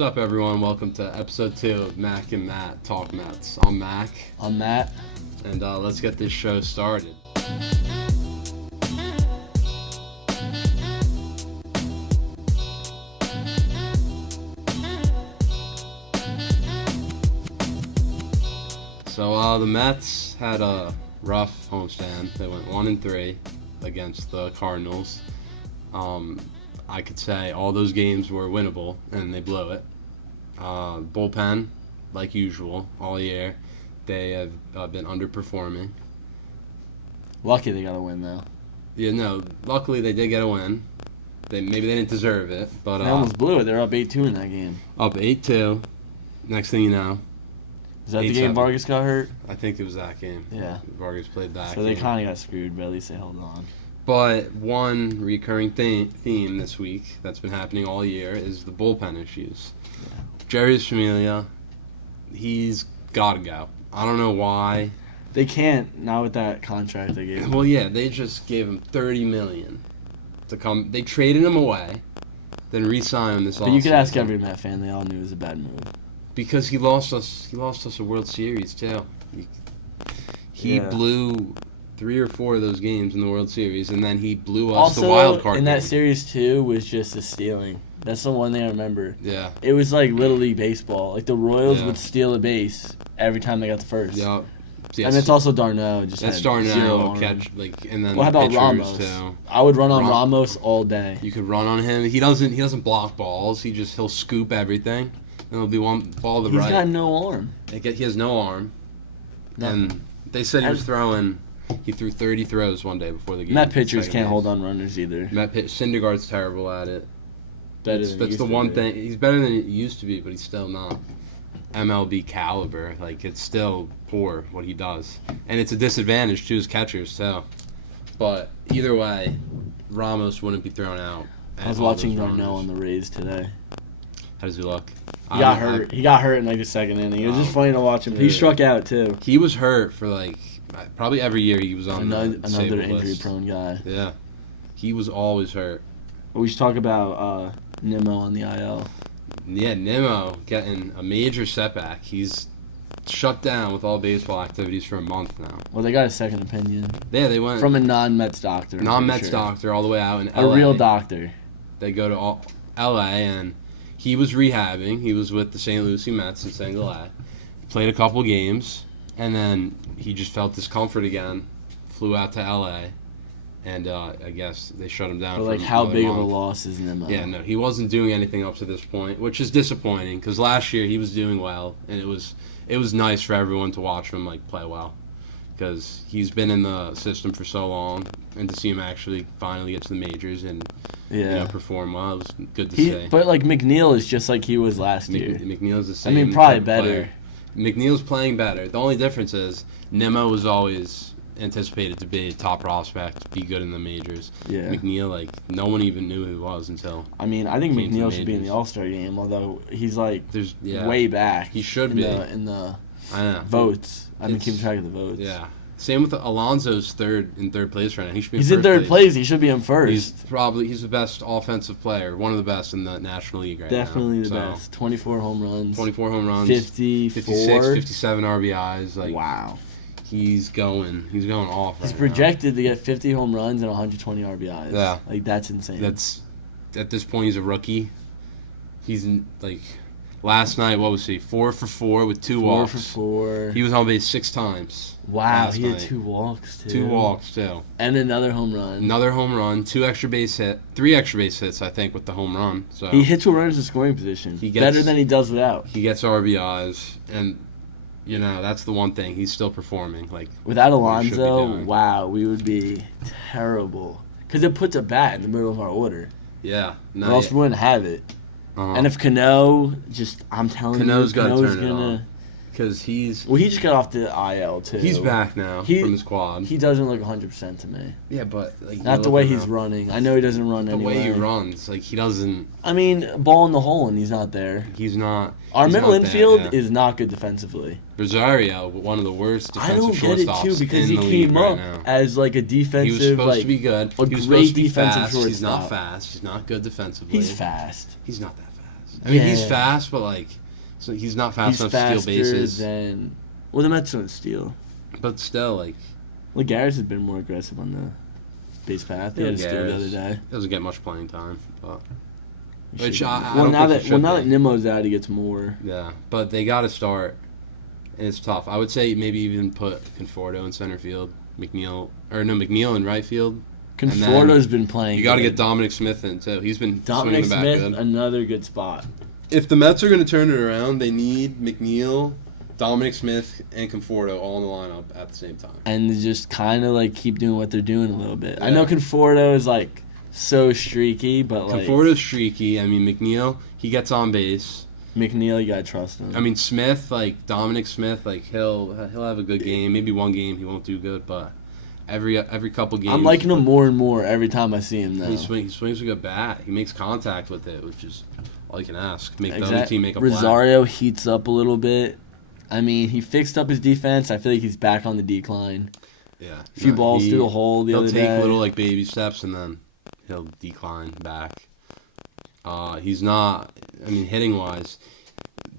What's up, everyone? Welcome to episode 2 of Mac and Matt Talk Mets. I'm Mac. I'm Matt. And let's get this show started. So the Mets had a rough homestand. They went 1-3 against the Cardinals. I could say all those games were winnable, and they blew it. Bullpen, like usual, all year, they have been underperforming. Lucky they got a win, though. Yeah, no, luckily they did get a win. Maybe they didn't deserve it, but They almost blew it. They're up 8-2 in that game. Up 8-2. Next thing you know, Is that the game 8-7. Vargas got hurt? I think it was that game. Yeah. Vargas played that So they game. kind of got screwed, but at least they held on. But one recurring theme this week that's been happening all year is the bullpen issues. Yeah. Jerry's Familia, he's got to go. I don't know why. They can't, not with that contract they gave him. Well, yeah, they just gave him $30 million to come. They traded him away, then re-signed him this But you could offseason. ask every Met fan, they all knew it was a bad move. Because he lost us a World Series too. He Yeah. blew 3 or 4 of those games in the World Series, and then he blew us Also, the wild card in that game. series, too, was just a stealing. That's the one thing I remember. Yeah. It was like Little League baseball. Like the Royals Yeah. would steal a base every time they got the first. Yeah. And it's also Darno. Just That's had starting zero to arm. catch and then Well, how about pitchers Ramos? too. I would run on Ram- Ramos all day. You could run on him. He doesn't block balls. He'll scoop everything. And it'll be one ball to the He's right. got no arm. He has no arm. Nothing. And they said he was throwing. He threw 30 throws one day before the game. Met pitchers Second can't base. hold on runners either. Syndergaard's terrible at it. Better That's the one thing. He's better than he used to be, but he's still not MLB caliber. Like, it's still poor what he does, and it's a disadvantage to his catchers too. But either way, Ramos wouldn't be thrown out. I was watching Darno on the Rays today. How does he look? He got hurt. He got hurt in like the second inning. It was just funny to watch him. He Yeah. struck out too. He was hurt for like probably every year he was on the Another disabled list. injury-prone guy. Yeah, he was always hurt. We should talk about Nimmo on the IL. Yeah, Nimmo getting a major setback. He's shut down with all baseball activities for a month now. Well, they got a second opinion Yeah, they went from a non-Mets doctor. I'm non-Mets pretty sure. doctor all the way out in A LA. real doctor. They go to LA, and he was rehabbing. He was with the St. Lucie Mets in St. Gallen. Played a couple games, and then he just felt discomfort again. Flew out to LA, and I guess they shut him down. But for like, how another big of a month. loss is Nimmo? Yeah, no, he wasn't doing anything up to this point, which is disappointing because last year he was doing well, and it was nice for everyone to watch him like play well, because he's been in the system for so long, and to see him actually finally get to the majors and perform well, it was good to see. But like McNeil is just like he was last year. McNeil's the I same. mean, probably type of better. player. McNeil's playing better. The only difference is Nimmo was always anticipated to be a top prospect, be good in the majors. Yeah. McNeil, like, no one even knew who he was until I mean, I think came to McNeil should be in the majors. All-Star game, although he's like there's way back. He should in be. in the I know. votes. I've been It's- keeping track of the votes. Yeah. Same with Alonso's in third place right now. He should be He's in in first third place. He should be in first. He's the best offensive player, one of the best in the National League right Definitely now. the So, best. 24 home runs. 24 home runs, 54. 56, 57 RBIs. Like, Wow. he's going off. He's right projected to get 50 home runs and 120 RBIs. Yeah. Like, that's insane. now. That's at this point he's a rookie. He's like last night. What was he? 4 for 4 with 2 4 walks. for 4. He was on base 6 times. Wow, last he had night. 2 walks, too. 2 walks too. And another home run. Another home run, 3 extra base hits, I think, with the home run. So He hits with runners in scoring position. He gets- Better than he does without. he gets RBIs, and that's the one thing. He's still performing. Like, Without what he should be Alonso, doing. wow, we would be terrible. Because it puts a bat in the middle of our order. yeah, Or else we wouldn't have it. And if Cano, I'm telling Cano's you, gotta Cano's turn it gonna. on. because he's Well, he just got off the IL too. he's back now from his quad. He doesn't look 100% to me. Yeah, but like, Not the way he's running. I know he doesn't run The anyway. way he runs, like he doesn't. I mean, ball in the hole and he's not there. He's not. Our he's middle not infield there, yeah. is not good defensively. Rosario, one of the worst I defensive don't get it shortstops too because in he the league came right up now. as like a defensive. He was supposed like, to be good. a He was great supposed to be defensive fast. He's not shortstop. fast. He's not good defensively. He's fast. He's not that fast. I mean, he's Yeah. fast, but like, so he's not fast He's enough to steal faster bases. than. Well, the Mets don't steal. But still, like, Garris has been more aggressive on the base path. He had a steal the other day. doesn't get much playing time. But He Which should- I well, don't now think that he should now that be. Nimmo's out, he gets more. yeah, but they got to start. And it's tough. I would say maybe even put Conforto in center field, McNeil in right field. And then Conforto's been playing. You got to good. get Dominic Smith in too. He's been Dominic swinging the bat Smith, good. another good spot. If the Mets are going to turn it around, they need McNeil, Dominic Smith, and Conforto all in the lineup at the same time. And they just kind of like keep doing what they're doing a little bit. I Yeah. know Conforto is like so streaky, but like Conforto's streaky. I mean, McNeil, he gets on base. McNeil, you gotta trust him. I mean, Smith, like Dominic Smith, like he'll have a good game. Maybe one game he won't do good, but every couple games. I'm liking him more and more every time I see him now. He swings a good bat. He makes contact with it, which is all you can ask. Make the other team make a play. Rosario heats up a little bit. I mean, he fixed up his defense. I feel like he's back on the decline. Yeah, A few balls through the hole the he'll other take day. little like baby steps and then he'll decline back. He's not. I mean, hitting wise,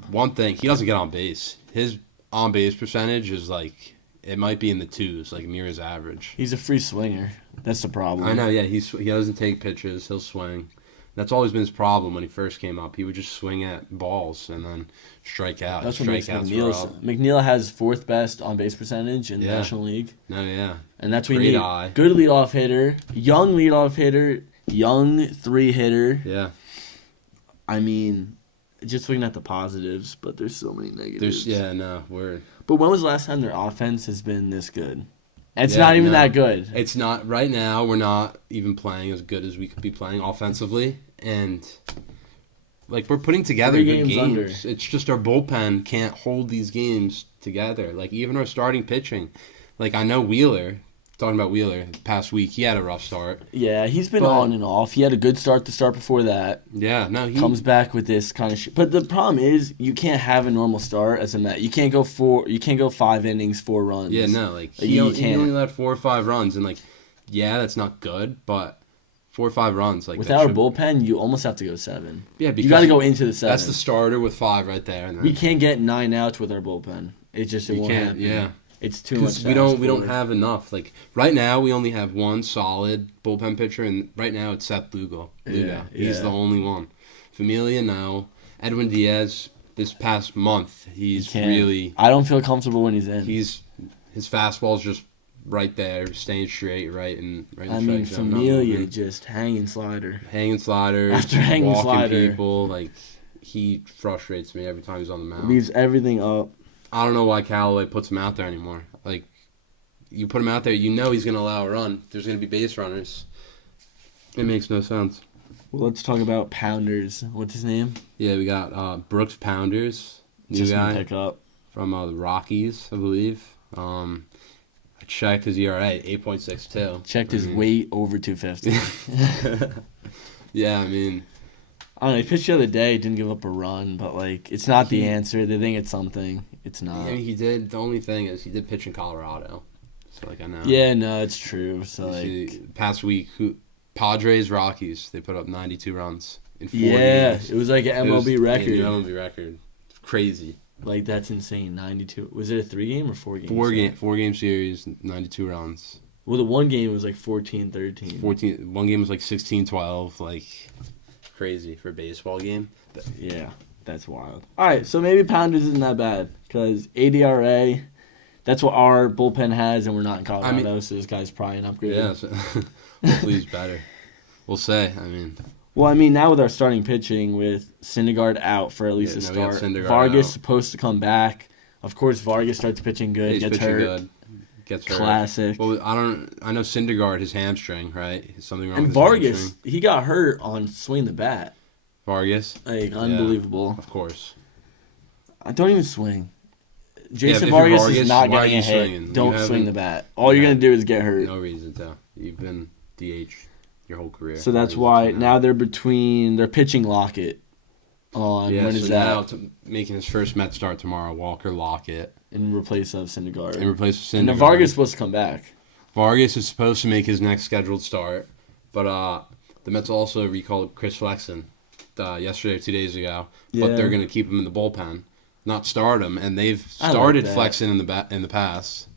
one thing he doesn't get on base. His on base percentage is like it might be in the twos, like near his average. He's a free swinger. That's the problem. I know. Yeah, he doesn't take pitches. He'll swing. That's always been his problem when he first came up. He would just swing at balls and then strike out. That's what makes Strikeouts McNeil has fourth best on base percentage in the Yeah. National League. No, yeah. And that's what you Great need. eye. Good leadoff hitter, young leadoff hitter, young 3 hitter. Yeah. I mean, just looking at the positives, but there's so many negatives. We're But when was the last time their offense has been this good? It's Yeah, not even no. that good. It's not right now. We're not even playing as good as we could be playing offensively, and like we're putting together 3 good games games. under. It's just our bullpen can't hold these games together. Like even our starting pitching, like I know Wheeler. Talking about Wheeler, the past week he had a rough start. Yeah, he's been But- on and off. He had a good start to start before that. Yeah, no, he Comes back with this kind of shit. But the problem is, you can't have a normal start as a Met. You can't go 5 innings, 4 runs. Yeah, no, like Like, he you only, he can't. only let 4 or 5 runs, and like, yeah, that's not good, but 4 or 5 runs, like With that our should- bullpen, you almost have to go 7. yeah, because You got to go into the 7. That's the starter with 5 right there, and then We can't get 9 outs with our bullpen. It you won't can't, happen. yeah. It's too much. Because to we ask don't for. have enough. Like right now, we only have one solid bullpen pitcher, and right now it's Seth Lugo. Yeah, He's yeah. the only one. Familia, no. Edwin Diaz. This past month, he's Can't. really I don't feel comfortable when he's in. his fastball's just right there, staying straight, right in the I mean, strike zone, not Familia moving. just hanging slider. Hanging sliders, After hanging walking slider. people. Like he frustrates me every time he's on the mound. Leaves everything up. I don't know why Callaway puts him out there anymore. Like, you put him out there, you know he's going to allow a run. There's going to be base runners. It makes no sense. Well, let's talk about Pounders. What's his name? Yeah, we got Brooks Pounders, new Just gonna guy pick up. from the Rockies, I believe. I checked his ERA, 8.62. Checked his I mean- weight over 250. Yeah, I mean, I don't know. He pitched the other day. Didn't give up a run, but like, it's not the He- answer. They think it's something. It's not. I mean, he did. The only thing is he did pitch in Colorado. So, like, I know. Yeah, no, it's true. So You like, see, past week, Padres, Rockies, they put up 92 runs in 4 yeah, games. it was like an It was MLB a record. new MLB record. Crazy. Like that's insane. 92. Was it a 3-game or 4-game? 4 game series, 92 runs. Well, the one game was like 14-13. 14. One game was like 16-12. Like crazy for a baseball game. Yeah, that's wild. All right, so maybe Pounders isn't that bad because ADRA. That's what our bullpen has, and we're not in Colorado, so this guy's probably an upgrade. Yeah. So hopefully he's better. We'll say. I mean, Well, I mean, now with our starting pitching, with Syndergaard out for at least Yeah, a now we got start, Syndergaard Vargas out. supposed to come back. Of course, Vargas starts pitching good, he's gets pitching hurt. good. Gets hurt. Classic. Well, I know Syndergaard, his hamstring, right? Something wrong And with his Vargas, hamstring. he got hurt on swing the bat. Vargas, Like, unbelievable. of course. I don't even swing. Jason if you're Vargas, Vargas, is not why are getting a you hit. swinging? You Don't swing haven't- the bat. All you're Yeah. going to do is get hurt. No reason to. You've been DH your whole career. So that's No why reason to now they're pitching Lockett on Yeah, when so is now that making his first Met start tomorrow, Walker Lockett, in replace of Syndergaard. and replace Syndergaard. And then Vargas is supposed to come back. Vargas is supposed to make his next scheduled start, but the Mets also recalled Chris Flexen, yesterday or 2 days ago, Yeah. but they're going to keep him in the bullpen, not start him, and they've I like started that. flexing in the past.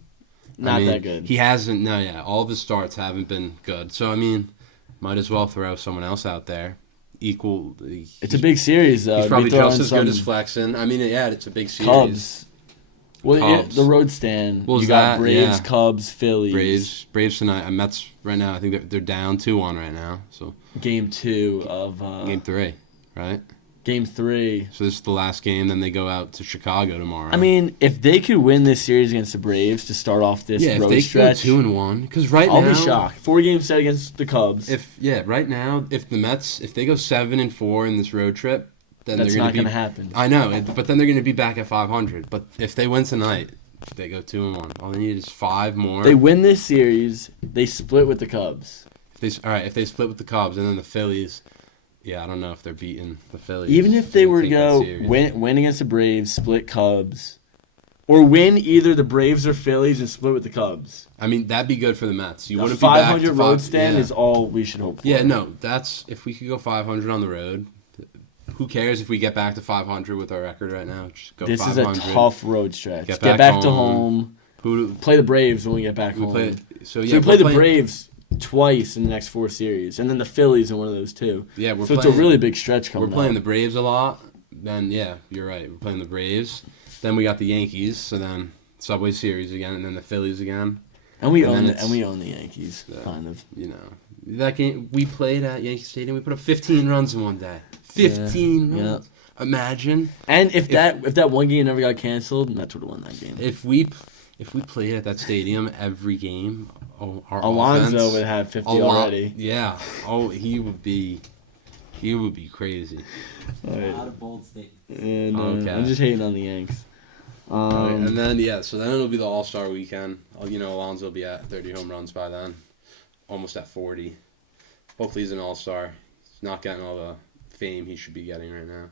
Not I mean, that good. He hasn't. No, yeah, all of his starts haven't been good. So I mean, might as well throw someone else out there. It's a big series, though. He's probably Be throwing just as good as some flexing. I mean, yeah, it's a big series. Cubs. Well, yeah, Cubs. the road stand. Well, you got that- Braves, yeah. Cubs, Phillies. Braves tonight. Mets right now. I think they're down 2-1 right now. So Game 2 of game 3, right? Game 3. So this is the last game. Then they go out to Chicago tomorrow. I mean, if they could win this series against the Braves to start off this yeah, if road they stretch, go 2-1, because right I'll now be shocked. 4 games set against the Cubs. Right now, if the Mets they go 7-4 in this road trip, then That's they're not going going to to be. happen. I know, but then they're going to be back at 500. But if they win tonight, they go 2-1. All they need is 5 more. They win this series, they split with the Cubs. If they split with the Cubs and then the Phillies, yeah, I don't know if they're beating the Phillies. Even if they They're were to gonna go take that series. win against the Braves, split Cubs, or win either the Braves or Phillies and split with the Cubs. I mean, that'd be good for the Mets. You A wouldn't be back 500 to road 5 stand yeah. is all we should hope for. Yeah, no, that's if we could go 500 on the road. Who cares if we get back to 500 with our record right now? Just go This 500. is a tough road stretch. Get Get back back to home. home. Play the Braves when we get back We home. play. So So yeah, we play the playing- Braves twice in the next 4 series, and then the Phillies in one of those too. Yeah, we're So playing. it's a really big stretch coming We're playing up. the Braves a lot. Then yeah, you're right. We're playing the Braves. Then we got the Yankees. So then Subway Series again, and then the Phillies again. and we and own then the Yankees, Yeah. kind of. You know, that game we played at Yankee Stadium. We put up 15 runs in one day. 15 Yeah. runs. Imagine And if that one game never got canceled, Mets would have won that game. if we played at that stadium every game. Oh, our Alonso offense, would have 50 Alon- already. Yeah. Oh, he would be crazy. All right. Not a bold statement. And Okay. I'm just hating on the Yanks. And then so then it'll be the All-Star weekend. Alonso will be at 30 home runs by then, almost at 40. Hopefully he's an All-Star. He's not getting all the fame he should be getting right now.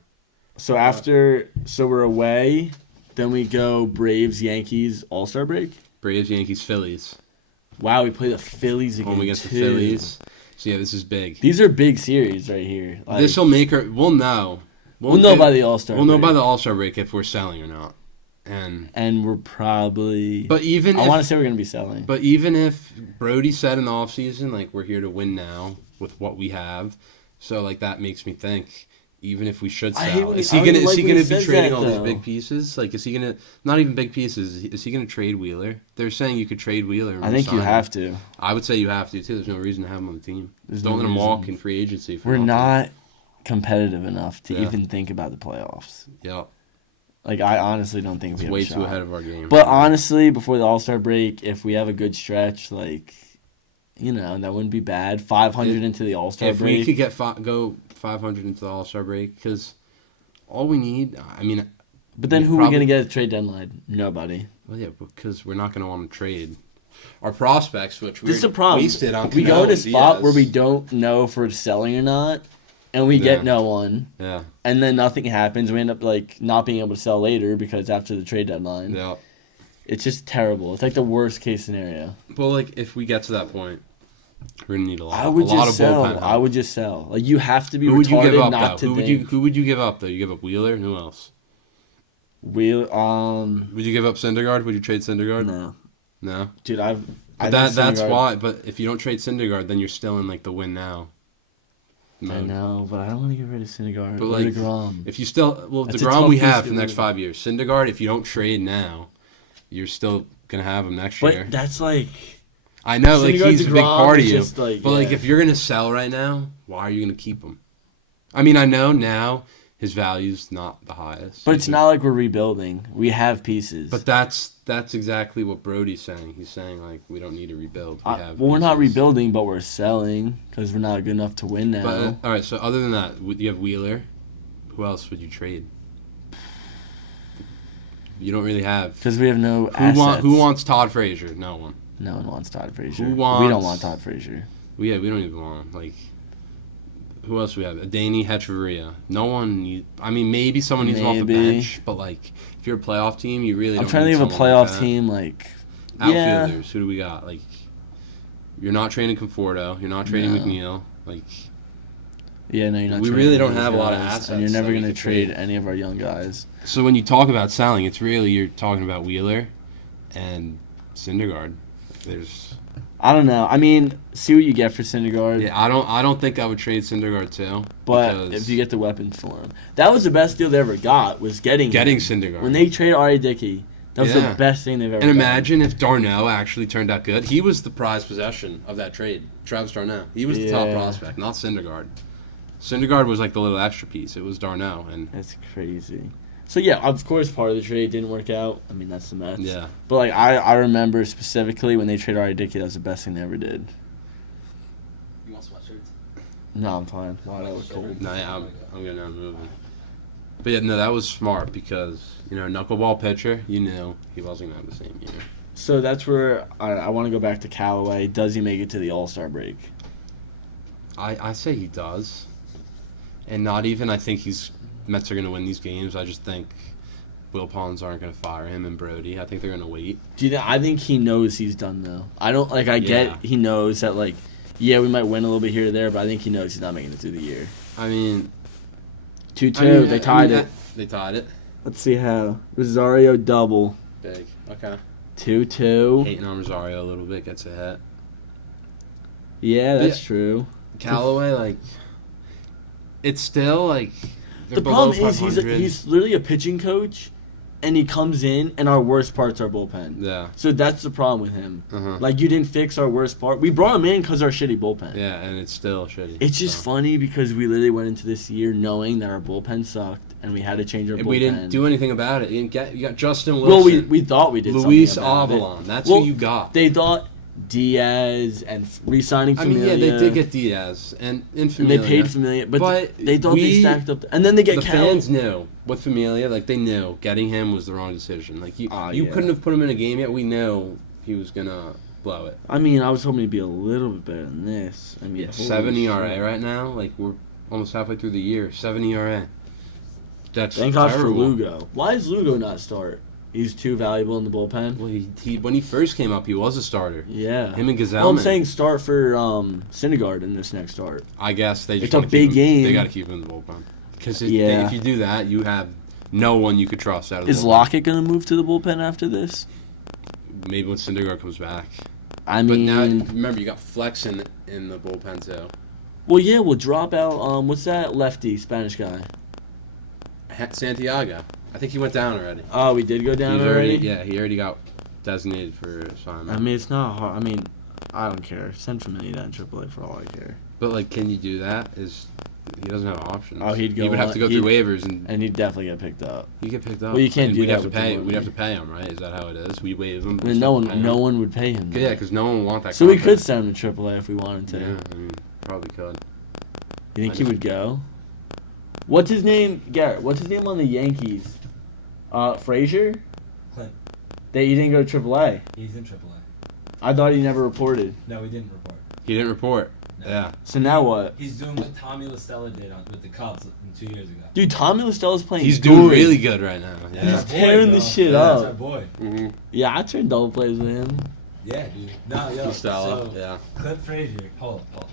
So we're away, then we go Braves, Yankees, All-Star break. Braves, Yankees, Phillies. Wow, we play the Phillies again Home against too. the Phillies. So yeah, this is big. These are big series right here. Like, This will make her. We'll know. we'll know by the All-Star We'll know break. by the All-Star break if we're selling or not. And we're probably. But even I if, want to say we're gonna be selling. But even if Brody said in the offseason, like, we're here to win now with what we have, so like that makes me think. Even if we should I hate sell, when is he- he I gonna don't is he like when gonna he be says trading that, all these though. big pieces? Like, is he gonna not even big pieces? Is he gonna trade Wheeler? They're saying you could trade Wheeler. And I think you re-sign him. have to. I would say you have to too. There's no reason to have him on the team. There's Don't no let him walk reason. in free agency. For We're nothing. not competitive enough to Yeah. even think about the playoffs. Yep. Like, I honestly don't think It's we have way a too shot. ahead of our game. But honestly, before the All-Star break, if we have a good stretch, like, that wouldn't be bad. 500 into the All-Star if break. we could get go 500 into the All-Star break, because all we need, I mean, But then who are we probably- going to get at the trade deadline? Nobody. well, yeah, because we're not going to want to trade our prospects, which we This is the problem. wasted on. We go Cano in a and spot Diaz. where we don't know if we're selling or not, and we Yeah. get no one, Yeah, and then nothing happens. We end up, like, not being able to sell later because after the trade deadline. yeah. It's just terrible. It's like the worst-case scenario. But like, if we get to that point, we're gonna need a lot. I would a lot just of sell. bullpen help. I would just sell. Like, you have to be Who would you give retarded up not though? to Who would you give up though? You give up Wheeler. Who else? Would you give up Syndergaard? Would you trade Syndergaard? No. No. Dude, I But think that's Syndergaard- why. But if you don't trade Syndergaard, then you're still in like the win now. I mode. know, but I don't want to get rid of Syndergaard But, or like, DeGrom. If you still That's a Degrom tough we piece have to for the next lose. 5 years. Syndergaard, if you don't trade now, you're still gonna have him next year. But that's like I know, like Syndergaard, he's a big DeGrom part of is you. just, like, But like, yeah. if you're gonna sell right now, why are you gonna keep him? I mean, I know now his value's not the highest. But it's not like we're rebuilding. We have pieces. But that's exactly what Brody's saying. He's saying like we don't need to rebuild. We're not pieces. rebuilding, but we're selling because we're not good enough to win now. But all right. So other than that, you have Wheeler. Who else would you trade? You don't really have. Because we have no assets. Who wants Todd Frazier? No one. No one wants Todd Frazier. Who We don't wants- want Todd Frazier. We don't even want him. Like, who else do we have? Adaney Hechavarria. No one. I mean, maybe someone needs him off the Maybe. bench, but like, if you're a playoff team, you really. I'm don't trying to need think of a someone like playoff that. team like. Yeah. Outfielders. Who do we got? Like, you're not trading Conforto. You're not trading No. McNeil. Like, Yeah, no, you're not. We trading really any don't of those have a lot of guys, assets and you're never that we going to could trade trade. any of our young guys. So when you talk about selling, it's really you're talking about Wheeler and Syndergaard. There's I don't know. I mean, see what you get for Syndergaard. yeah, I don't think I would trade Syndergaard too. But because if you get the weapons for him, that was the best deal they ever got. Was getting him. Syndergaard. When they traded R.A. Dickey, that was Yeah. the best thing they've ever. And done. imagine if Darnell actually turned out good. He was the prized possession of that trade. Travis Darnell. He was the top Yeah. prospect, not Syndergaard. Syndergaard was like the little extra piece. It was Darnell, and That's crazy. So yeah, of course, part of the trade didn't work out. I mean, that's the Mets. yeah. But like, I remember specifically when they traded R.A. Dickey, that was the best thing they ever did. You want sweatshirts? No, I'm fine. Wow, that was cold. No, yeah, I'm gonna moving. But yeah, no, that was smart because knuckleball pitcher. You knew he wasn't gonna have the same year. So that's where I want to go back to Callaway. Does he make it to the All-Star break? I say he does, and not even. I think Mets are gonna win these games. I just think Will Pons aren't gonna fire him and Brody. I think they're gonna wait. I think he knows he's done though. I don't like. I get Yeah. he knows that like, yeah, we might win a little bit here or there, but I think he knows he's not making it through the year. I mean, 2-2. They tied it. They tied it. Let's see how Rosario double. Big. Okay. 2-2. Hating on Rosario a little bit, gets a hit. Yeah, that's true. Callaway, like, it's still like they're The below problem is 500. he's literally a pitching coach, and he comes in, and our worst part's our bullpen. Yeah. So that's the problem with him. Uh-huh. Like, you didn't fix our worst part. We brought him in because our shitty bullpen. Yeah, and it's still shitty. It's just so. funny because we literally went into this year knowing that our bullpen sucked, and we had to change our And bullpen. we didn't do anything about it. You got Justin Wilson. Well, we thought we did. Luis something about it. Avalon. That's Well, who you got. They thought Diaz and re-signing I mean, Familia. yeah, they did get Diaz and And Familia. they paid Familia, but they thought they we- stacked up. And then they get the Cal. fans knew with Familia, like they knew getting him was the wrong decision. Like you Yeah. couldn't have put him in a game yet. We knew he was gonna blow it. I mean, I was hoping to be a little bit better than this. I mean, Yeah, holy 7 ERA shit. right now. Like we're almost halfway through the year. 7 ERA. That's Thank God for terrible. Lugo. Why does Lugo not start? He's too valuable in the bullpen. Well, he when he first came up, he was a starter. Yeah. Him and Gazelman. Well, I'm saying start for Syndergaard in this next start. I guess they just It's a wanna keep big him, game. They got to keep him in the bullpen because Yeah. if you do that, you have no one you could trust out of the Is bullpen. Lockett going to move to the bullpen after this? Maybe when Syndergaard comes back. I But mean, now remember you got Flex in the bullpen too. well, yeah, we'll drop out. What's that lefty Spanish guy? Santiago. I think he went down already. Oh, we did go down He's already. Yeah, he already got designated for assignment. I mean, it's not hard. I mean, I don't care. Send Familia down AAA for all I care. But like, can you do that? He doesn't have options. Oh, he'd go He would have on- to go through waivers and And he'd definitely get picked up. you get picked up. Well, you can't and do we'd that have to with the pay. money. We'd have to pay him, right? Is that how it is? We waive him. I mean, no one would pay him. Yeah, because no one would want that. So we contract. could send him to AAA if we wanted to. Yeah, I mean, probably could. You think he would go? What's his name, Garrett? What's his name on the Yankees? Frazier? Clint. He didn't go to AAA. He's in AAA. I thought he never reported. No, we didn't report. He didn't report. No. Yeah. So now what? He's doing what Tommy LaStella did with the Cubs 2 years ago. Dude, Tommy LaStella's playing He's good. doing really good right now. That's Yeah. our boy, tearing bro. the shit That's up. our boy. Mm-hmm. Yeah, I turned double plays with him. Yeah, dude. No, yo. Stella. So, Yeah. Clint Frazier. Hold up.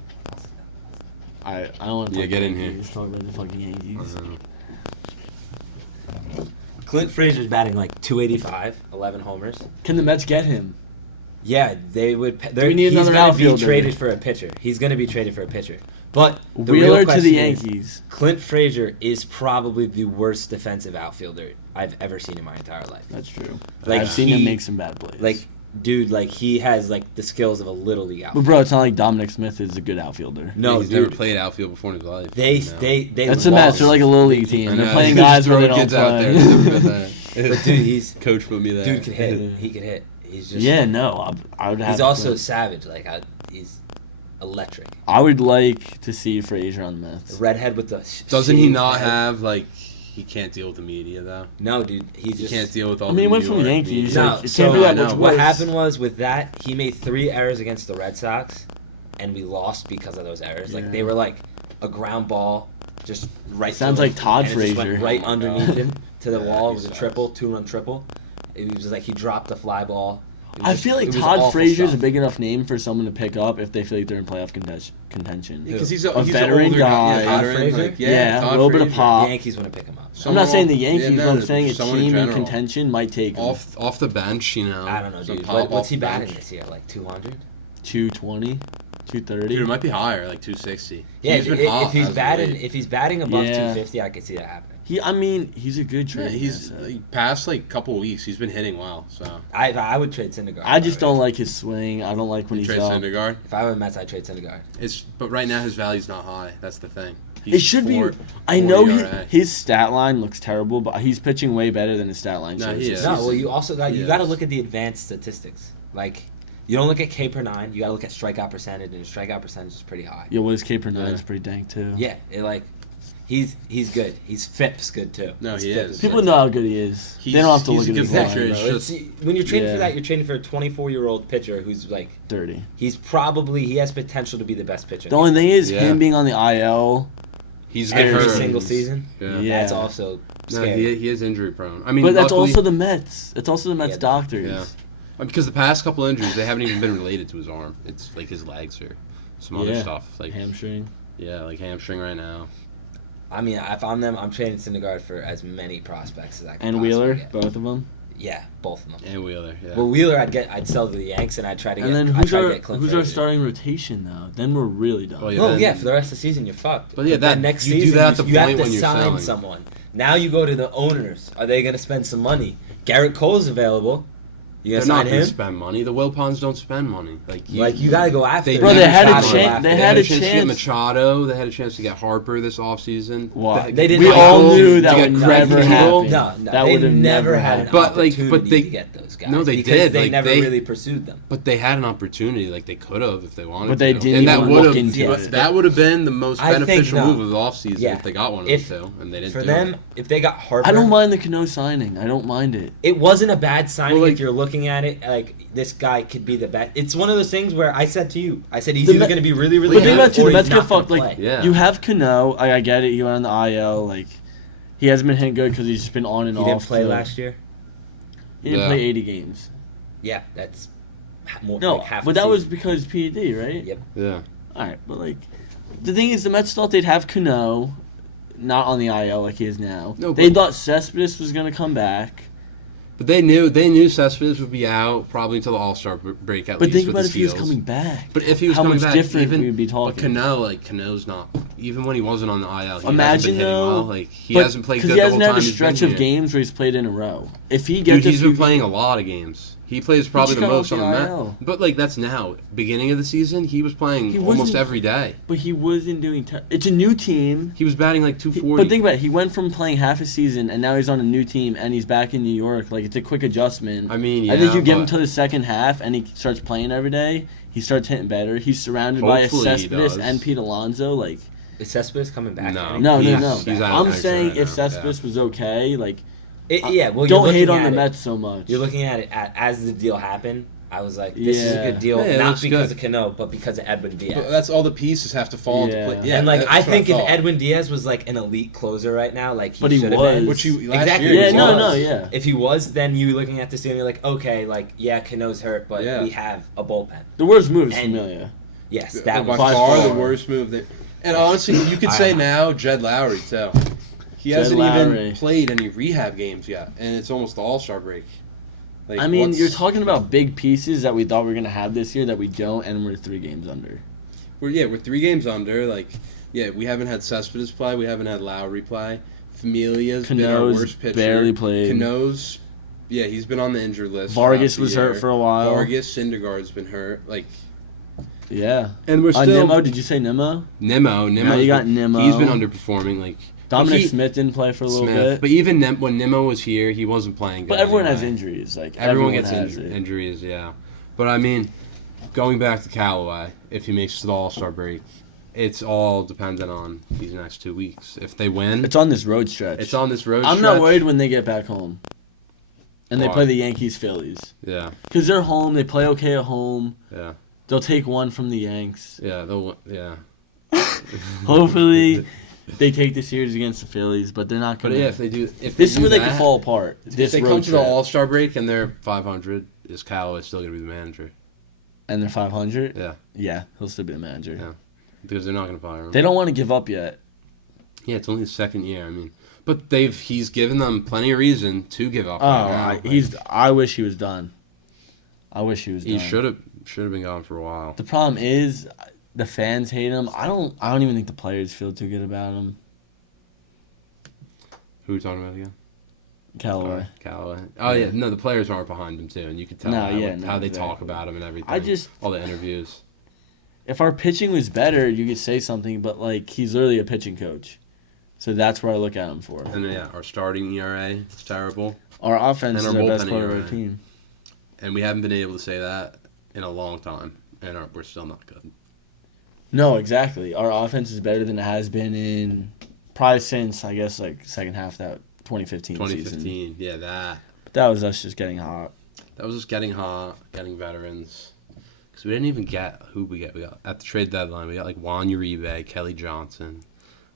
I don't want to Yeah, get in here. Talk about the fucking Yankees. Clint Frazier's batting like 285, 11 homers. Can the Mets get him? Yeah, they would. we need he's another going to be outfielder? traded for a pitcher. He's going to be traded for a pitcher. But the Wheeler real to question the is, Yankees. Clint Frazier is probably the worst defensive outfielder I've ever seen in my entire life. That's true. Like, I've seen him make some bad plays. Like, dude, like he has like the skills of a little league but outfielder. bro, it's not like Dominic Smith is a good outfielder. No, he's never dude. played outfield before in his life. They you know? they That's the Mets. lost. They're like a little league team. I They're know. playing Just guys where they throwing don't kids out play. there. But dude, he's Coach put me there. dude could hit. He could hit. He's just Yeah, no, I would have. He's also savage. Like he's electric. I would like to see Frazier on the Mets. Redhead with the. Doesn't he shaved not head. have like? He can't deal with the media though. No, dude. He's He just. can't deal with all. I mean, he the went New from York Yankees. media. No, Like, it so can't be that I know. much What worse. happened was with that, he made 3 errors against the Red Sox, and we lost because of those errors. Like Yeah. they were like a ground ball, just right. Sounds to him, like Todd and it just went Frazier. right Oh my underneath God. him to the Yeah, wall. It he was a sucks. triple, 2-run triple. It was like he dropped a fly ball I feel like it was Todd awful Frazier's stuff. a big enough name for someone to pick up if they feel like they're in playoff contention. Because he's A he's veteran an older guy. Yeah, Todd veteran, Frazier? like, Yeah, Todd a little bit of Frazier. pop. The Yankees want to pick him up. I'm Someone not saying the off- Yankees, yeah, but I'm no, saying a someone in team in general. contention might take him. Off the bench, you know. I don't know, some dude. pop What's off he the batting bench. this year? Like 200? 220, 230. Dude, it might be higher, like 260. Yeah, He's been if hot he's as of batting, late. if he's batting above Yeah. 250, I could see that happening. He's a good Yeah, trade. he's asset. like, past like couple weeks, he's been hitting well. So I would trade Syndergaard. I just don't like his swing. I don't like when you he's trade up. Syndergaard. If I were Mets, I'd trade Syndergaard. But right now his value's not high. That's the thing. It should be. I 4 know ERA. his stat line looks terrible, but he's pitching way better than his stat line No, shows. he this is. No, season. well, you also got He you got to is. look at the advanced statistics. Like, you don't look at K per nine. You got to look at strikeout percentage, and his strikeout percentage is pretty high. Yeah, what is K per nine? Yeah. It's pretty dank too. Yeah, he's good. His FIP's good too. No, His he FIP is. People good, know too. how good he is. They He's- don't have to he's look a at good his pitcher, line. it's Bro, just- when you're trading Yeah. for that, you're trading for a 24-year-old pitcher who's like Dirty. he has potential to be the best pitcher. The only thing is Yeah. him being on the IL. He's Every hurt. single season. Yeah. Yeah. That's also No, scary. he is injury prone. I mean, But that's luckily- also the Mets. It's also the Mets Yeah. doctors. Yeah. Because the past couple injuries, they haven't even been related to his arm. It's like his legs or some other Yeah. stuff. Like Hamstring. yeah, like hamstring right now. I mean, if I'm them, I'm trading Syndergaard for as many prospects as I can. And possibly Wheeler, get. both of them. Yeah, both of them. And Wheeler, yeah. Well, Wheeler, I'd sell to the Yanks, and I'd try to get. And then I'd who's try to our get Clint who's our Frazier. starting rotation though? Then we're really done. Well, yeah. Oh then- yeah, for the rest of the season, you're fucked. But yeah, then that- next you do season, that at the you have point to when you're sign selling. someone. Now you go to the owners. Are they going to spend some money? Garrett Cole's available. You They're gonna not sign going to him? spend money. The Wilpons don't spend money. You got to go after. They, him. Bro, never they had a tried to go chan- after they him. had a to get chance. Machado. They had a chance to get Harper this offseason. Why? They didn't We have all Cole, knew to that get would Craig never Kimbrel. happen. No, that they would have never never had an happened. But, like, opportunity but they- to get those guys. No, they because did, They like, never they- really pursued them. But they had an opportunity. Like they could have if they wanted But they to. didn't and that even would look have into it. that would have been the most I think beneficial no. move of the offseason Yeah. if they got one of If- them two, and they didn't For do them, it. if they got Harper, I don't mind the Cano signing. I don't mind it. It wasn't a bad signing Well, like- if you're looking at it like this guy could be the best. It's one of those things where I said to you, I said he's The either Met- going to be really, really But think good about it too, or the he's Mets get not going fucked. to Like play. Yeah. you have Cano. I get it. He went on the IL. Like he hasn't been hitting good because he's just been on and He off. didn't play too. last year. He didn't Yeah. play 80 games. Yeah, that's more No, like half. but the that was season. because PED, right? Yep. Yeah. All right, but like the thing is, the Mets thought they'd have Cano, not on the IL like he is now. No, they but- thought Cespedes was gonna come back. But they knew Cespedes would be out probably until the All-Star break at But least think with about his if he was heels. coming back. But if he was How coming much back, different even, we'd be but talking. Cano's not. Even when he wasn't on the IL, he Imagine hasn't been hitting though, well. Like he But- hasn't played 'cause good he the hasn't whole had time a he's stretch been of here. games where he's played in a row. If he Dude, gets he's been playing a lot of games. He plays probably just the got most off on the the IL. mat. But like that's now. Beginning of the season, he was playing He almost wasn't- every day. but he wasn't doing. It's a new team. He was batting like 240. But think about it. He went from playing half a season and now he's on a new team and he's back in New York. Like it's a quick adjustment. I mean, yeah, I think you give him but to the second half and he starts playing every day. He starts hitting better. He's surrounded by a Hopefully he Cespedes does. and Pete Alonso. Like Is Cespedes coming back? No. Andy? no. He's out of I'm picture saying right if now, Cespedes was okay, like Yeah. Well, you're don't hate looking on the at it- Mets so much. You're looking at it as the deal happened. I was like, this is a Yeah. good deal, Yeah, it not looks because good. of Cano, but because of Edwin Diaz. But that's all the pieces have to fall Yeah. into place. Yeah, and like that's I what think if thought. Edwin Diaz was like an elite closer right now, like he But he should have was. been. Which you last Exactly. year yeah, he no, was. no, yeah. If he was, then you looking at this deal and you're like, okay, like yeah, Cano's hurt, but Yeah. we have a bullpen. The worst move is And- Familia. Yes, By that was by far far. the worst move. And honestly, you could say now Jed Lowry too. He Jed hasn't Lowry. even played any rehab games yet, and it's almost the All-Star break. Like, I mean, what's- you're talking about big pieces that we thought we were gonna have this year that we don't, and we're 3 games under. We're 3 games under. Like, yeah, we haven't had Cespedes play. We haven't had Lowry play. Familia's been our Cano's worst pitcher. barely played. Cano's, yeah, he's been on the injured list. Vargas throughout was the hurt year. for a while. Vargas, Syndergaard's been hurt. Like, Yeah. and we're Nimmo, did you say Nimmo? Nimmo. No, you got Nimmo. He's been underperforming. Like Dominic he- Smith didn't play for a little Smith. bit. But even when Nimmo was here, he wasn't playing good. But everyone has anyway. injuries. Like Everyone gets has it. injuries, yeah. But I mean, going back to Callaway, if he makes the All-Star break, it's all dependent on these next 2 weeks. If they win, It's on this road stretch. it's on this road I'm stretch. not worried when they get back home. And they Why? play the Yankees, Phillies. Yeah, Because they're home. They play okay at home. yeah, They'll take one from the Yanks. yeah. Yeah. Hopefully, they take the series against the Phillies, but they're not But going yeah, to. if they do, if This is they where do they that, can fall apart. If This they road come to the trip. All-Star break and they're 500, is Callaway still going to be the manager? And they're 500. Yeah. Yeah, he'll still be the manager. Yeah. Because they're not going to fire him. They don't want to give up yet. Yeah, it's only his second year. I mean, but he's given them plenty of reason to give up. right now. I wish he was done. I wish he was done. He should have been gone for a while. The problem is the fans hate him. I don't even think the players feel too good about him. Who are we talking about again? Callaway. Callaway. Oh yeah, no, the players aren't behind him too, and you can tell how they talk exactly. about him and everything. I just all the interviews. If our pitching was better, you could say something, but like he's literally a pitching coach, so that's where I look at him for. And then, our starting ERA is terrible. Our offense is our our best bullpen part of ERA. our team. And we haven't been able to say that in a long time, and we're still not good. No, exactly. Our offense is better than it has been in probably since I guess like second half of that 2015 2015, season. yeah, That was us just getting hot. That was just getting hot, getting veterans. Because we didn't even get who we got. At the trade deadline, we got like Juan Uribe, Kelly Johnson.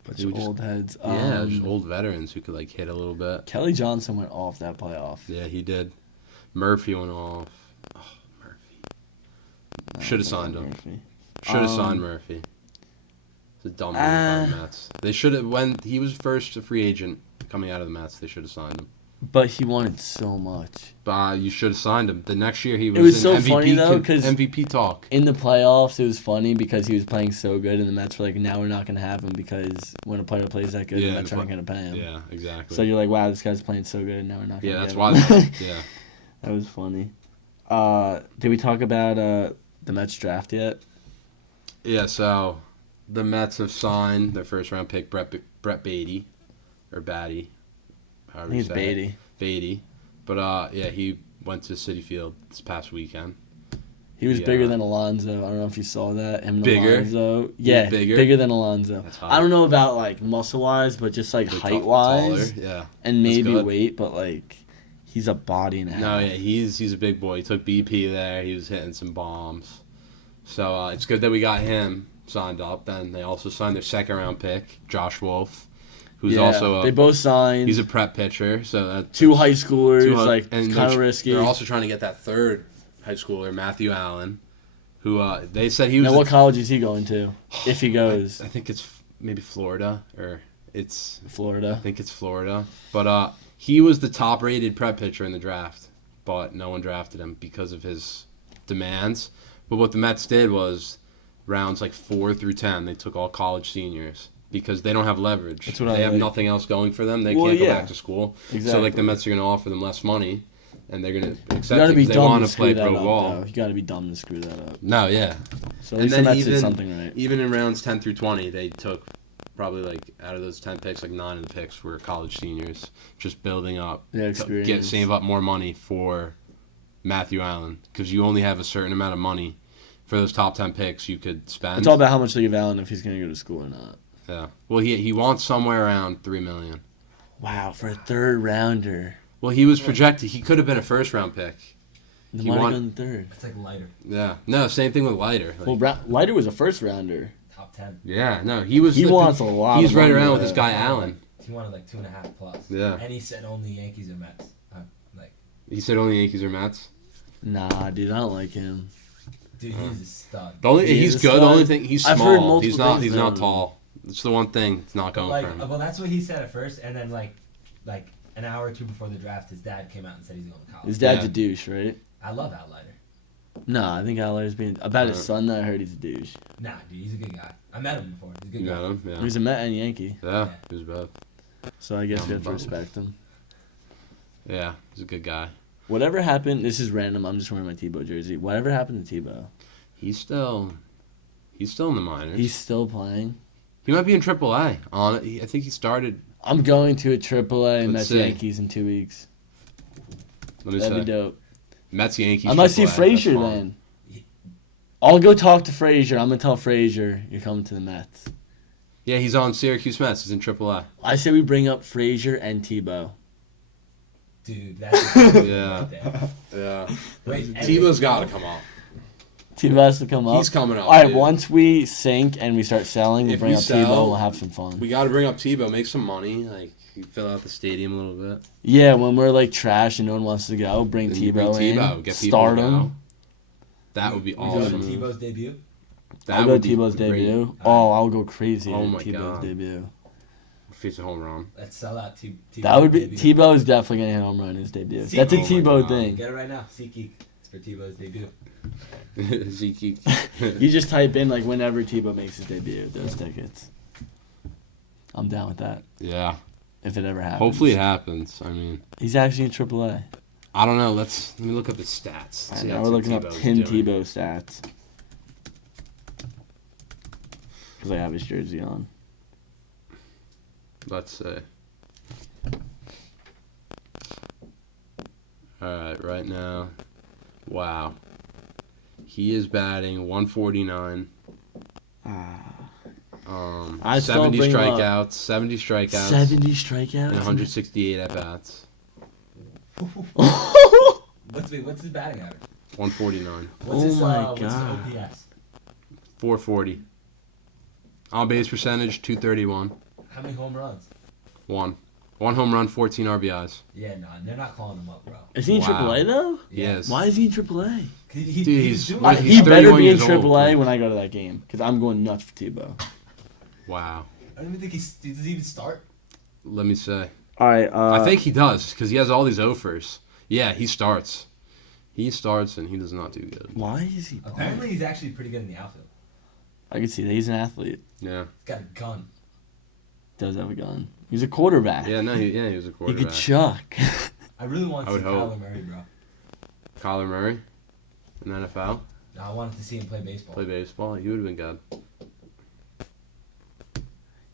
Bunch of old heads. Yeah, just old veterans who could like hit a little bit. Kelly Johnson went off that playoff. Yeah, he did. Murphy went off. Oh, Murphy. Should have signed him. Should have signed Murphy. It's a dumb move by the Mets. They should have, when he was first a free agent coming out of the Mets, they should have signed him. But he wanted so much. But you should have signed him. The next year he was, it was in so MVP, funny though because MVP talk. In the playoffs, it was funny because he was playing so good, and the Mets were like, "Now we're not going to have him because when a player plays that good, the Mets aren't going to pay him." Yeah, exactly. So you're like, "Wow, this guy's playing so good, and now we're not." Yeah, gonna that's get him. why. Yeah. That was funny. Did we talk about the Mets draft yet? Yeah. So the Mets have signed their first round pick, Brett Beatty, or Batty. I think it's Beatty. Beatty. But yeah, he went to Citi Field this past weekend. He was bigger than Alonso. I don't know if you saw that. Him and Bigger? Alonso. Yeah, bigger than Alonso. That's hot. I don't know about like muscle wise, but just like height wise, taller, yeah, and maybe good. weight. But like, he's a body and a half. No, yeah, he's a big boy. He took BP there. He was hitting some bombs. So it's good that we got him signed up. Then they also signed their second round pick, Josh Wolf, who's also they both signed. He's a prep pitcher, so that's two high schoolers. Like and it's kind of risky. They're also trying to get that third high schooler, Matthew Allen, who they said he was. Now, what college is he going to? If he goes, I think it's maybe Florida or it's Florida. I think it's Florida, but he was the top-rated prep pitcher in the draft, but no one drafted him because of his demands. But what the Mets did was rounds like 4 through 10, they took all college seniors because they don't have leverage. That's what they have nothing else going for them. They can't go back to school. Exactly. So like the Mets are going to offer them less money, and they're going to accept it because they want to play pro up, ball. Though. You got to be dumb to screw that up. No, yeah. So at least the Mets did something right. Even in rounds 10 through 20, they took probably like out of those 10 picks, like 9 of the picks were college seniors, just building up, save up more money for Matthew Allen because you only have a certain amount of money for those top 10 picks you could spend. It's all about how much they give Allen if he's going to go to school or not. Yeah. Well, he wants somewhere around $3 million. Wow, for a third rounder. Well, he was projected. He could have been a first round pick. Then why go in third? It's like Leiter. Yeah. No, same thing with Leiter. Well, Leiter was a first rounder. Top 10. Yeah. No, he was. He wants a lot. He's right around with this guy Allen. He wanted like 2.5 plus. Yeah. And he said only Yankees or Mets. He said only Yankees or Mets. Nah, dude, I don't like him. Dude, he's a stud. He's good. The only thing he's small. He's not tall. It's the one thing that's not going for him. Well, that's what he said at first, and then like an hour or two before the draft, his dad came out and said he's going to college. His dad's a douche, right? I love Al Leiter. Nah, I think Al Leiter's being about his son. That I heard he's a douche. Nah, dude, he's a good guy. I met him before. He's a good guy. Met him? Yeah. He's a Met and Yankee. Yeah, he was both. So I guess we have to respect him. Yeah, he's a good guy. Whatever happened, this is random. I'm just wearing my Tebow jersey. Whatever happened to Tebow? He's still in the minors. He's still playing. He might be in AAA. I think he started. I'm going to a AAA Let's Mets see. Yankees in 2 weeks. That'd be dope. Mets Yankees. I might see AAA, Frazier then. I'll go talk to Frazier. I'm gonna tell Frazier you're coming to the Mets. Yeah, he's on Syracuse Mets. He's in AAA. I say we bring up Frazier and Tebow. Dude, that's Yeah. Yeah. Wait, Tebow's got to come up. Tebow has to come up. He's coming up. All right, dude. once we sink and we start selling, we'll If bring we up sell, Tebow and we'll have some fun. We got to bring up Tebow, make some money. Like You fill out the stadium a little bit. Yeah, when we're like trash and no one wants to go, bring Then you bring Tebow in, Tebow, get people start to go. him. That would be We go to awesome. Tebow's debut. That I'll go would be Tebow's great. debut. Oh, I'll go crazy Oh at my Tebow's God. debut. Feats a home run. Let's sell out Tebow. That would be debut. Tebow is definitely gonna hit home run in his debut. See- That's a Oh my Tebow God. thing. Get it right now. SeatGeek. It's for Tebow's debut. Zeke. You just type in like whenever Tebow makes his debut, those tickets. I'm down with that Yeah. if it ever happens. Hopefully it happens. I mean, He's actually in AAA. I don't know. Let me look up his stats. I See know how we're looking up Tebow's Tim doing. Tebow stats because I have his jersey on. Let's see. Alright, right now. Wow. He is batting 149. I still 70 bring him up. strikeouts. 70 strikeouts. 70 strikeouts. And 168 at bats. What's his batting average? 149. What's Oh his, my what's God. his OPS? 440. On base percentage 231. How many home runs? 1 home run, 14 RBIs. Yeah, no, they're not calling him up, bro. Is he in Wow. AAA though? Yes. Why is he in AAA? Dude, Dude, he's- doing Why- it. he's He better 31 be in years old, AAA dude. when I go to that game because I'm going nuts for Tebow. Wow. I don't even think does he even start? Let me say. All right. I think he does because he has all these offers. Yeah, he starts. He starts and he does not do good. Why is he? Apparently, he's actually pretty good in the outfield. I can see that he's an athlete. Yeah. He's got a gun. Does have a gun. He's a quarterback. Yeah, no, he was a He quarterback. could chuck. I really want I to would see hope. Kyler Murray, bro. Kyler Murray in the NFL, No, I wanted to see him play baseball. play baseball. He would have been good.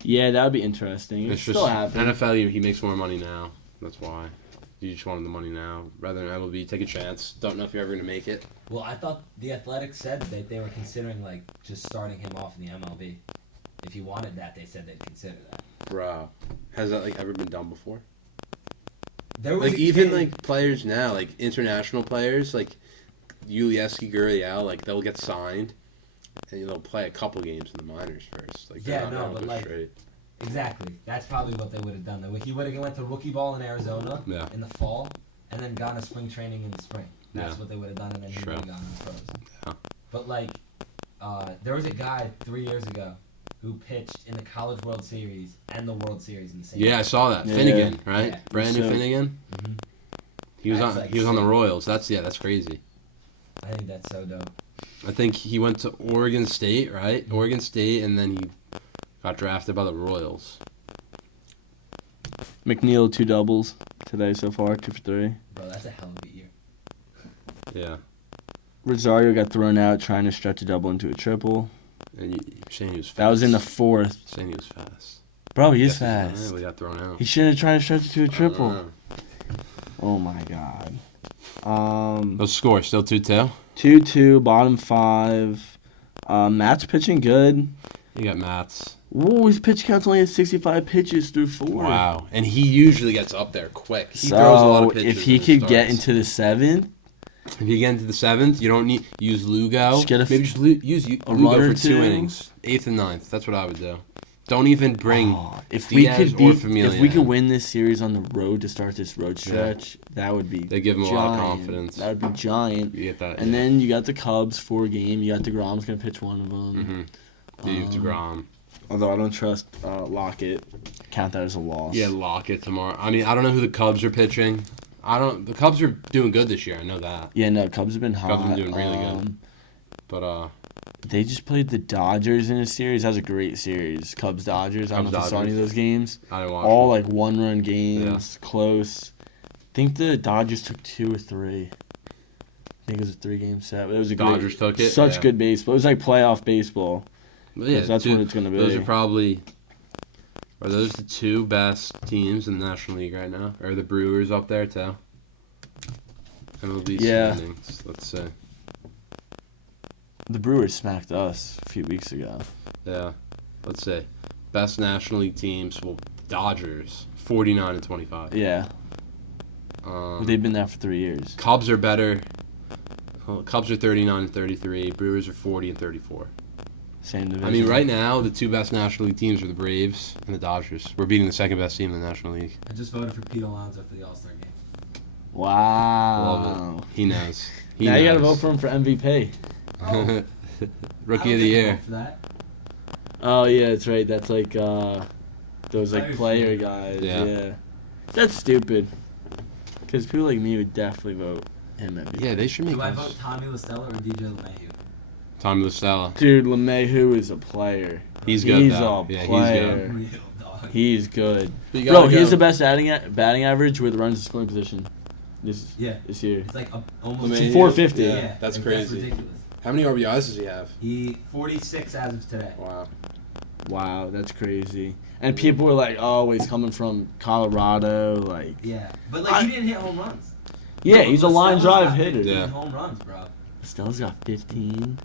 Yeah, that would be interesting. It It's still just happen. NFL. He makes more money now. That's why. You just wanted the money now rather than MLB. Take a chance. Don't know if you're ever gonna make it. Well, I thought the Athletics said that they were considering like just starting him off in the MLB. If he wanted that, they said they'd consider that. Bro, has that like ever been done before? There was Like a even kid- like players now, like international players, like Ulieski, Gurriel, like they'll get signed, and they'll play a couple games in the minors first. Like they're Yeah, not no, gonna but, go like, straight. Exactly. That's probably what they would have done. Though he would have went to rookie ball in Arizona Yeah. in the fall, and then gone to spring training in the spring. That's Yeah. what they would have done, and then he Sure. would have gone to the pros. Yeah. But like, there was a guy 3 years ago who pitched in the College World Series and the World Series in the same. Yeah, I year. saw that. Yeah. Finnegan, right? Yeah. Brandon So- Finnegan. Mhm. He was That's, on. like, He was on the sick. Royals. That's crazy. I think that's so dope. I think he went to Oregon State, right? Mm-hmm. Oregon State, and then he got drafted by the Royals. McNeil 2 doubles today so far, 2 for 3. Bro, that's a hell of a year. Yeah, Rosario got thrown out trying to stretch a double into a triple. and you're saying he was fast. That was in the 4th. Saying he was fast. Bro, he is Guess he's not- fast. Yeah, we got thrown out. He shouldn't have tried to stretch it to a I don't triple. know. Oh my god. Those scores still 2-2. 2-2, bottom 5. Matt's pitching good. You got Mats. Ooh, his pitch count's only at 65 pitches through 4. Wow, and he usually gets up there quick. He throws a lot of So pitches. if he when could get starts. into the 7th, if you get into the 7th, you don't need use Lugo. Just get a- Maybe just use a Lugo run or for 2 two. innings, 8th and 9th. That's what I would do. Don't even bring. oh, if we Diaz could or beat, Familia. if we could win this series on the road to start this road stretch, that would be They give him a giant. lot of confidence. That would be giant. You get that. And then you got the Cubs 4 game. You got DeGrom's gonna pitch one of them. DeGrom. Although I don't trust Lockett. Count that as a loss. Yeah, Lockett tomorrow. I mean, I don't know who the Cubs are pitching. The Cubs are doing good this year. I know that. Yeah, no, Cubs have been hot. Cubs have been doing really good. But They just played the Dodgers in a series. That was a great series. Cubs Dodgers. I don't know if you saw any of those games. I didn't watch. All it. like 1-run games, close. I think the Dodgers took 2 or 3. I think it was a 3-game set. But it was a Dodgers great, took it? Such Yeah. good baseball. It was like playoff baseball. But yeah, that's what it's gonna be. Those are probably. Are those the 2 best teams in the National League right now? Or are the Brewers up there too? MLB Yeah. standings. Let's see. The Brewers smacked us a few weeks ago. Yeah. Let's see. Best National League teams. Well, Dodgers 49 and 25. Yeah, they've been there for 3 years. Cubs are better. Well, Cubs are 39 and 33. Brewers are 40 and 34. Same division. I mean, right now the two best National League teams are the Braves and the Dodgers. We're beating the second best team in the National League. I just voted for Pete Alonso for the All-Star game. Wow. Love it. He knows. He now knows. you got to vote for him for MVP. Oh. Rookie I of don't the get to year. vote for that. Oh yeah, that's right. That's like those like Players player should. guys. Yeah. Yeah. That's stupid. Because people like me would definitely vote him MVP. Yeah, they should make Do I us. vote Tommy LaStella or DJ LeMahieu? Tommy LaStella. Dude, LeMahieu is a player. He's good He's though. a Yeah, player. he's good. Real dog. He's good. But you Bro, gotta he has go. the best batting average with runs in scoring position this Yeah. year. It's like almost LeMahieu. 450. Yeah, that's like, crazy. ridiculous. How many RBIs does he have? He 46 as of today. Wow. Wow, that's crazy. And people were like, "Oh, he's coming from Colorado." Like, Yeah, but like he didn't hit home runs. yeah, he's a line Stella's drive got hitter. 15 Yeah. home runs, bro. Stella's got 15.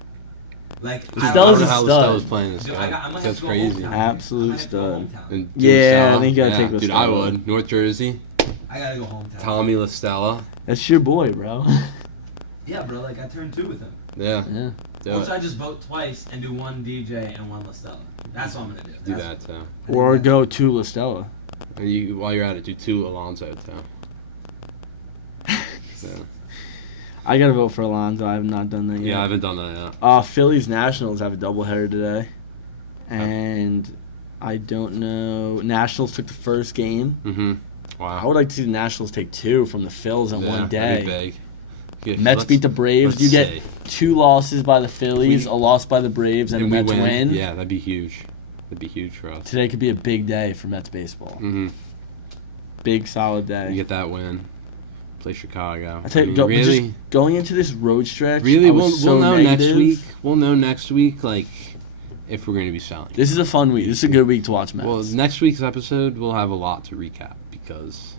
Like I Stella's don't a know how stud. LaStella's playing this Dude, guy. I might have That's to go crazy. hometown. Absolute I might have to go stud. hometown. And Yeah, LaStella, I think you gotta take Dude, LaStella. I would. North Jersey. I gotta go hometown. Tommy LaStella. That's your boy, bro. Yeah, bro. Like I turned 2 with him. Yeah. yeah. Do Or it. should I just vote twice and do one DJ and one LaStella? That's what I'm gonna do. Do That's- that too. I think Or that's- go to LaStella. And you, while you're at it, do two Alonso too. Yeah. I gotta vote for Alonso. I have not done that yet. Yeah, I haven't done that yet. Phillies Nationals have a doubleheader today, and I don't know. Nationals took the first game. Mm-hmm. I Wow. would like to see the Nationals take 2 from the Phils in one that'd be day. big. Yeah, Mets let's- beat the Braves. let's You get see. 2 losses by the Phillies, we- a loss by the Braves, and a we Mets win. Yeah, that'd be huge. That'd be huge for us. Today could be a big day for Mets baseball. Mm-hmm. Big solid You day. get that win. Play Chicago. I tell you, mean, go, really, just going into this road stretch. really, I we'll was so know negative. next week. We'll know next week, like, if we're going to be selling. This is a fun week. This is a good week to watch Mets. Well, next week's episode, we'll have a lot to recap because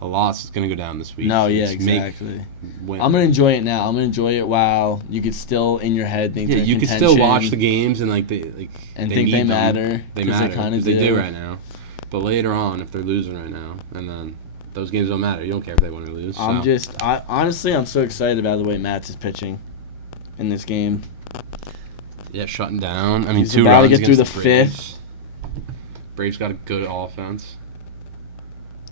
a lot's going to go down this week. no, yeah, It's make, exactly. win. I'm gonna enjoy it now. I'm gonna enjoy it while you could still in your head think Yeah, they're you can contention still watch the games and like they and they think need they them. matter. They 'cause matter. kinda 'Cause they do right now. But later on, if they're losing right now, and then those games don't matter. You don't care if they win or lose. Honestly, I'm so excited about the way Mats is pitching in this game. Yeah, shutting down. I mean, He's 2 about to runs get through against the Braves. Braves got a good offense.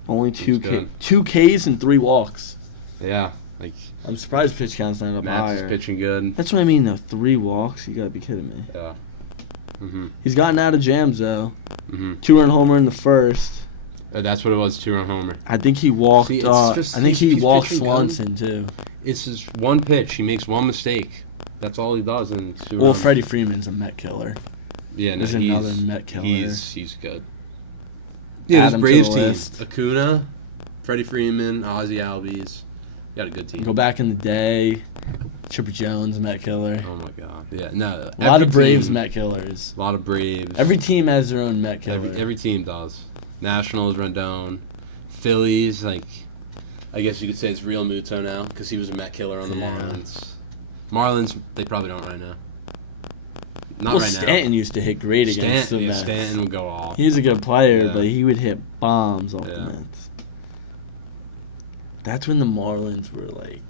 Only two good. 2 Ks and 3 walks. Yeah, like I'm surprised pitch count's not up Mats is higher. pitching good. That's what I mean though. 3 walks? You gotta be kidding me. Yeah. Mhm. He's gotten out of jams though. Mhm. 2-run homer in the first. That's what it was. 2-run homer. I think he walked. See, it's just- I think he's he walked pitching good. Swanson too. It's just one pitch. He makes one mistake. That's all he does. And it's 2 Well, runs. Freddie Freeman's a Met killer. Yeah, no, There's another Met killer. He's good. Yeah, Add this him to Braves the team: list. Acuna, Freddie Freeman, Ozzie Albies. Got a good team. Go back in the day, Chipper Jones, Met killer. Oh my god. Yeah, no. A lot every of Braves team- Met killers. A lot of Braves. Every team has their own Met killer. every team does. Nationals, Rendon, Phillies. Like, I guess you could say it's real Muto now because he was a Met killer on the Yeah. Marlins. Marlins, they probably don't right now. Not Well, right Stanton used to hit great now. against the Mets. Stanton would go off. He's a good player, Yeah. but he would hit bombs off the Yeah. Mets. That's when the Marlins were like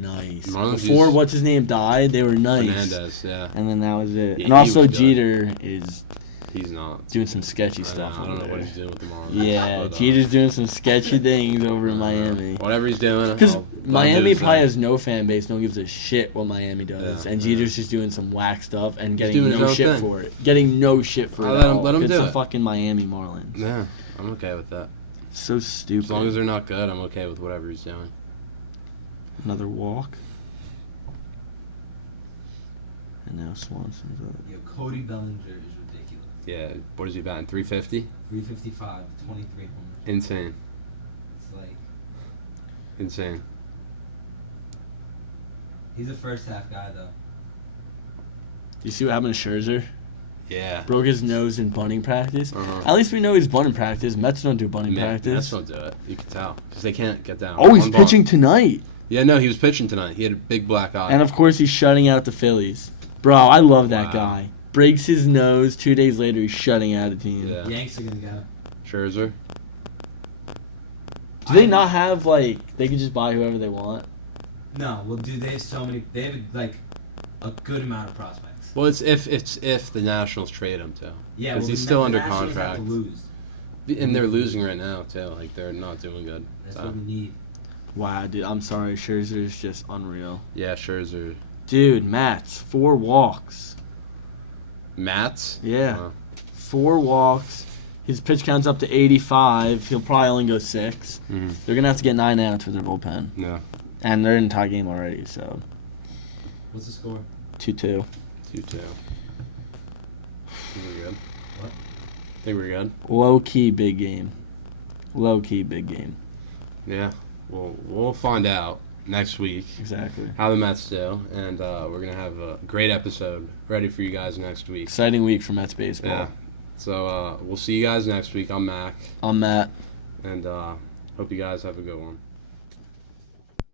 nice. Marlins Before used- what's his name died, they were nice. Fernandez, yeah. And then that was it. Yeah, and he also was good. Jeter is He's not. doing some sketchy I stuff. don't over know what there. he's doing with the Marlins. Yeah, but, Jeter's doing some sketchy things over in Miami. Whatever he's doing. Because I'll Miami do his probably thing. has no fan base. No one gives a shit what Miami does. Yeah, And Jeter's just doing some whack stuff and getting doing his no own shit thing. for it. Getting no shit for I'll it let at him- all. let him It's do the it. fucking Miami Marlins. Yeah, I'm okay with that. So stupid. As long as they're not good, I'm okay with whatever he's doing. Another walk. And now Swanson's up. Yo, Cody Bellinger is ridiculous. Yeah, what is he batting? 350? 355, 23 homers. Insane. It's like Insane. he's a first half guy though. You see what happened to Scherzer? Yeah. Broke his nose in bunting practice. Uh-huh. At least we know he's bunting practice. Mets don't do bunting practice. Mets don't do it. You can tell. Because they can't get down. Oh, he's One ball. pitching tonight. Yeah, no, he was pitching tonight. He had a big black eye. And of course he's shutting out the Phillies. Bro, I love that Wow. guy. Breaks his nose. 2 days later, he's shutting out a team. Yeah. Yanks are gonna get him. Scherzer. Do they not have, like, they can just buy whoever they want? No, well, dude, they have so many. They have like a good amount of prospects. Well, it's if the Nationals trade him too. Yeah, because well, he's still the under Nationals have to contract, lose. and they're losing right now too. Like they're not doing good. That's So. what we need. Wow, dude, I'm sorry. Scherzer's just unreal. Yeah, Scherzer. Dude, Mats, 4 walks. Mats. Yeah. Wow. 4 walks. His pitch count's up to 85. He'll probably only go 6. Mhm. They're going to have to get 9 outs for their bullpen. No. And they're in a tie game already, so What's the score? 2-2. 2-2. Think we're good. What? Think we're good. Low-key big game. Low-key big game. Yeah. Well, we'll find out next week Exactly. how the Mets do, and we're gonna have a great episode ready for you guys next week. Exciting week for Mets baseball. Yeah. So we'll see you guys next week. I'm Mac, I'm Matt. and hope you guys have a good one.